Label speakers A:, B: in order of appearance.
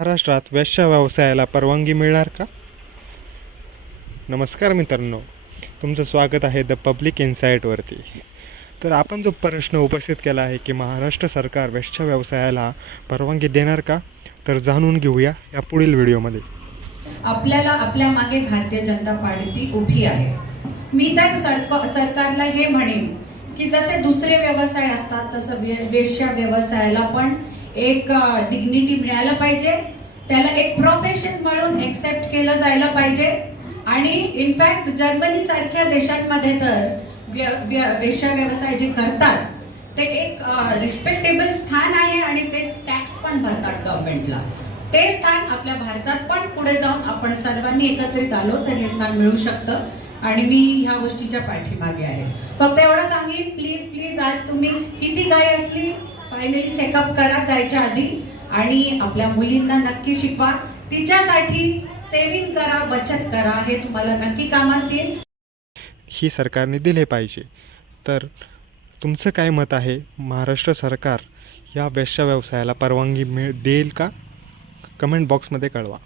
A: महाराष्ट्रात वेश्या व्यवसायाला परवानगी मिळणार का? नमस्कार मित्रांनो. तुमचं स्वागत आहे द पब्लिक इन्साईटवरती तर आपण जो प्रश्न उपस्थित केला आहे की महाराष्ट्र सरकार वेश्या व्यवसायाला परवानगी देणार का? तर जाणून घेऊया या पुढील व्हिडिओमध्ये.
B: आपल्याला आपल्या मागे भारतीय जनता पार्टी उभी आहे. मी तर सरक सरकारला हे म्हणेन की जसे दुसरे व्यवसाय असतात तसं वेश्या व्यवसायाला पण एक डिग्निटी मिळायला पाहिजे. त्याला एक प्रोफेशन म्हणून एक्सेप्ट केलं जायला पाहिजे. आणि इनफॅक्ट जर्मनी सारख्या देशांमध्ये तर व्य- व्य- वेश्या व्यवसाय जे करतात ते एक रिस्पेक्टेबल स्थान आहे आणि ते टॅक्स पण भरतात गव्हर्नमेंटला ते स्थान आपल्या भारतात पण पुढे जाऊन आपण सर्वांनी एकत्रित आलो तर हे स्थान मिळू शकतं. आणि मी ह्या गोष्टीच्या पाठीमागे आहे. फक्त एवढं सांगेन प्लीज प्लीज आज तुम्ही किती गाय असली फायनली चेकअप करा जायच्या आधी आणि आपल्या मुलींना नक्की शिकवा. तिच्यासाठी सेव्हिंग करा बचत करा हे तुम्हाला नक्की कामास येईल
A: ही सरकारने दिले पाहिजे. तर तुमचं काय मत आहे? महाराष्ट्र सरकार या वेश्या व्यवसायाला परवानगी मिळ देईल का? कमेंट बॉक्समध्ये कळवा.